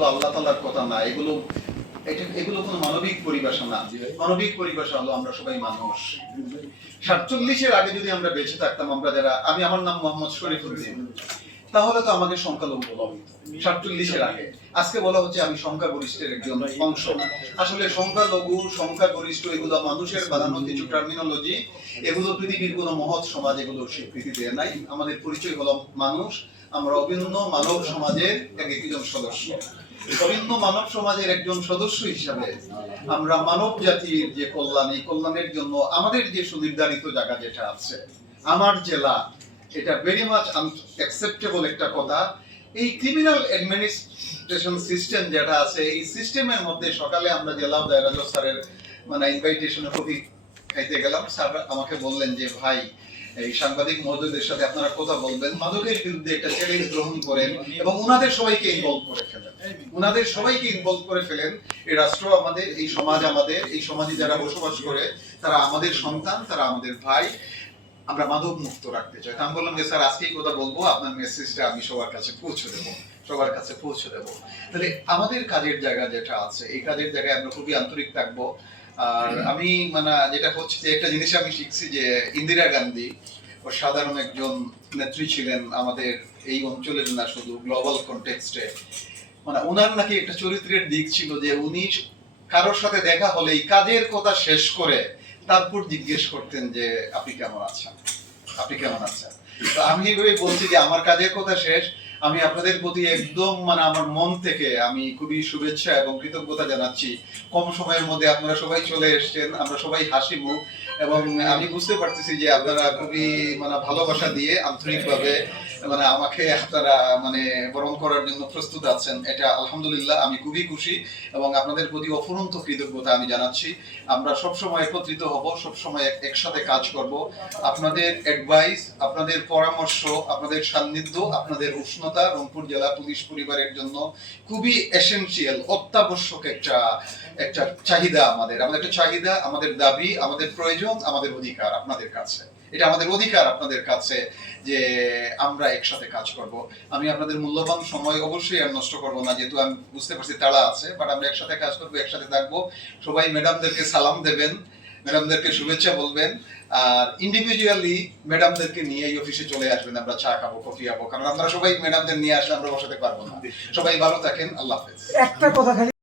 এগুলো আল্লাহ তালার কথা না, এগুলো এগুলো কোনো মানবিক পরিভাষা না। মানবিক পরিভাষা হলো আমরা সবাই মানুষ। সাতচল্লিশের আগে যদি আমরা বেঁচে থাকতাম, আমরা যারা, আমি, আমার নাম মোহাম্মদ শরীফুদ্দিন তাহলে তো আমাকে সংখ্যালঘু বলা হতো, সাতচল্লিশের আগে। আজকে বলা হচ্ছে আমি সংখ্যাগরিষ্ঠের একজন অংশ। আসলে সংখ্যালঘু, সংখ্যাগরিষ্ঠ, এগুলো মানুষের বানানো কিছু টার্মিনোলজি এগুলো পৃথিবীর কোনো মহৎ সমাজ এগুলো স্বীকৃতি দেয় নাই। আমাদের পরিচয় হলো মানুষ, আমরা অভিন্ন মানব সমাজের এক একজন সদস্য। অভিন্ন মানব সমাজের একজন সদস্য হিসাবে আমরা মানব জাতির যে কল্যাণ, এই কল্যাণের জন্য আমাদের যে সুনির্ধারিত জায়গা যেটা আছে, আমার জেলা, এটা ভেরি মাচ অ্যাকসেপ্টেবল একটা কথা। এই ক্রিমিনাল অ্যাডমিনিস্ট্রেশন সিস্টেম যেটা আছে, এই সিস্টেমের মধ্যে সকালে আমরা জেলা দায়রাজ স্যারের মানে ইনভাইটেশনে কফি খাইতে গেলাম। স্যার আমাকে বললেন যে, ভাই এই সাংবাদিক মহোদয়দের সাথে আপনারা কথা বলবেন। মাদকের বিরুদ্ধে একটা চ্যালেঞ্জ গ্রহণ করেন এবং উনাদের সবাইকে ইনভলভ করে ফেলেন। উনাদের সবাইকে ইনভলভ করে ফেলেন। এই রাষ্ট্র আমাদের, এই সমাজ আমাদের, এই সমাজে যারা বসবাস করে, তারা আমাদের সন্তান, তারা আমাদের ভাই। আমরা মাদক মুক্ত রাখতে চাই। আমি বললাম যে, স্যার, আজকেই কথা বলব। আপনার মেসেজটা আমি সবার কাছে পৌঁছে দেবো। সবার কাছে পৌঁছে দেবো। তাহলে আমাদের কাজের জায়গা যেটা আছে, এই কাজের জায়গায় আমরা খুবই আন্তরিক থাকব। আর আমি মানে যেটা হচ্ছে যে একটা জিনিস আমি শিখছি যে ইন্দিরা গান্ধী ও সাধারণ একজন নেত্রী ছিলেন আমাদের এই অঞ্চলের না শুধু গ্লোবাল কনটেক্সটে মানে ওনার নাকি একটা চরিত্রের দিক ছিল যে উনি কারোর সাথে দেখা হলে এই কাজের কথা শেষ করে তারপর জিজ্ঞেস করতেন যে, আপনি কেমন আছেন? আপনি কেমন আছেন? তো আমি এইভাবে বলছি যে, আমার কাজের কথা শেষ আমি আপনাদের প্রতি একদম মানে আমার মন থেকে আমি খুবই শুভেচ্ছা এবং কৃতজ্ঞতা জানাচ্ছি। কম সময়ের মধ্যে আপনারা সবাই চলে এসেছেন, আমরা সবাই হাসি মুখ এবং আমি বুঝতে পারতেছি যে আপনারা খুবই মানে ভালোবাসা দিয়ে আন্তরিকভাবে মানে আমাকে আপনারা মানে বরণ করার জন্য প্রস্তুত আছেন। এটা আলহামদুলিল্লাহ, আমি খুবই খুশি এবং আপনাদের প্রতি অফুরন্ত কৃতজ্ঞতা আমি জানাচ্ছি। আমরা সব সময় একত্রিত হব, সব সময় একসাথে কাজ করব। আপনাদের অ্যাডভাইস আপনাদের পরামর্শ, আপনাদের সান্নিধ্য, আপনাদের উষ্ণতা রংপুর জেলা পুলিশ পরিবারের জন্য খুবই এসেনশিয়াল অত্যাবশ্যক একটা একটা চাহিদা আমাদের। আমাদের একটা চাহিদা, আমাদের দাবি, আমাদের প্রয়োজন, আমাদের অধিকার আপনাদের কাছে। এটা আমাদের অধিকার আপনাদের কাছে যে আমরা একসাথে কাজ করব। আমি আপনাদের মূল্যবান সময় অবশ্যই আর নষ্ট করব না, যেহেতু আমি বুঝতে পারছি তাড়া আছে বাট আমরা একসাথে কাজ করব, একসাথে থাকব। সবাই ম্যাডামদেরকে সালাম দেবেন। ম্যাডামদেরকে শুভেচ্ছা বলবেন। আর ইন্ডিভিজুয়ালি ম্যাডামদেরকে নিয়ে এই অফিসে চলে আসবেন আমরা চা খাব কফি খাব কারণ আমরা সবাই ম্যাডামদের নিয়ে আসলে আমরা বসাতে পারব না। সবাই ভালো থাকেন আল্লাহ হাফেজ। একটা কথা